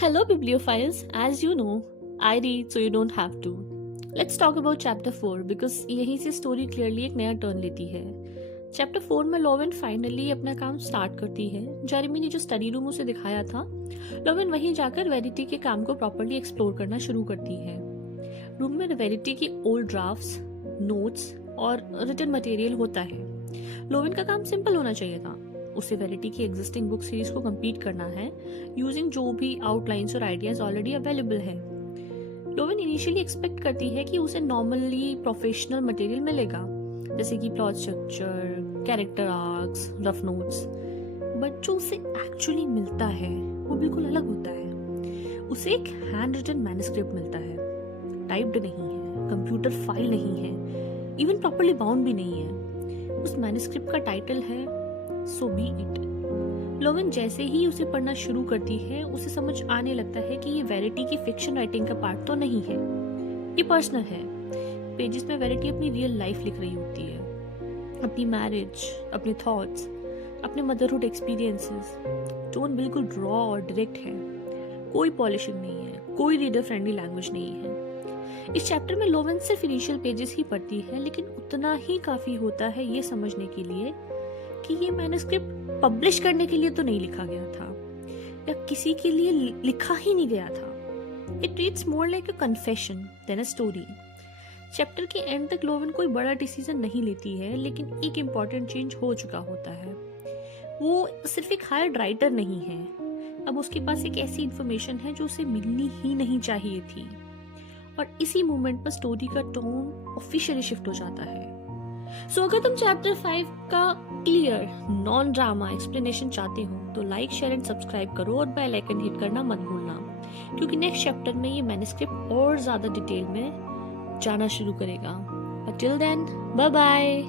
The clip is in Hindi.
Hello, bibliophiles. As you know, I read so you don't have to. Let's talk about chapter 4 because यहीं से स्टोरी क्लियरली एक नया टर्न लेती है. चैप्टर 4 में लोवेन फाइनली अपना काम स्टार्ट करती है. जेरेमी ने जो स्टडी रूम उसे दिखाया था, लोवेन वहीं जाकर वेरिटी के काम को प्रॉपर्ली एक्सप्लोर करना शुरू करती है. रूम में वेरिटी की ओल्ड ड्राफ्ट्स, नोट्स और रिटन मटेरियल होता है. लोवेन का काम सिंपल होना चाहिए था. उसे वेरिटी की एग्जिस्टिंग बुक सीरीज को कंप्लीट करना है यूजिंग जो भी आउटलाइंस और आइडियाज ऑलरेडी अवेलेबल है. लोवेन इनिशियली एक्सपेक्ट करती है कि उसे नॉर्मली प्रोफेशनल मटेरियल मिलेगा, जैसे कि plot structure, character arcs, rough notes. But जो उसे एक्चुअली मिलता है वो बिल्कुल अलग होता है. उसे एक हैंड रिटन मैन्युस्क्रिप्ट मिलता है. टाइप्ड नहीं है, कंप्यूटर फाइल नहीं है, इवन प्रॉपर्ली बाउंड भी नहीं है. उस मैन्युस्क्रिप्ट का टाइटल है सो बी इट. लोवेन जैसे ही उसे पढ़ना शुरू करती है, उसे समझ आने लगता है कि ये वेरिटी की फिक्शन राइटिंग का पार्ट तो नहीं है, ये पर्सनल है. पेजेस में वेरिटी अपनी रियल लाइफ लिख रही होती है, अपनी मैरिज, अपने थॉट्स, अपने मदरहुड एक्सपीरियंसेस. टोन बिल्कुल रॉ और डायरेक्ट है, कोई पॉलिशिंग नहीं है, कोई रीडर फ्रेंडली लैंग्वेज नहीं है. इस चैप्टर में लोवेन सिर्फ इनिशियल पेजेस ही पढ़ती है, लेकिन उतना ही काफी होता है ये समझने के लिए कि ये मैन्युस्क्रिप्ट पब्लिश करने के लिए तो नहीं लिखा गया था, या किसी के लिए लिखा ही नहीं गया था. It reads more like a confession then a story. Chapter के एंड तक लोवेन कोई बड़ा डिसीजन नहीं लेती है, लेकिन एक इम्पॉर्टेंट चेंज हो चुका होता है. वो सिर्फ एक हायर्ड राइटर नहीं है, अब उसके पास एक ऐसी इंफॉर्मेशन है जो उसे मिलनी ही नहीं चाहिए थी. और इसी मोमेंट पर स्टोरी का टोन ऑफिशियली शिफ्ट हो जाता है. सो अगर तुम चैप्टर 5 का क्लियर नॉन ड्रामा एक्सप्लेनेशन चाहते हो तो लाइक, शेयर एंड सब्सक्राइब करो और बेल आइकन हिट करना मत भूलना, क्योंकि नेक्स्ट चैप्टर में ये मैन्युस्क्रिप्ट और ज्यादा डिटेल में जाना शुरू करेगा. Till then, bye bye.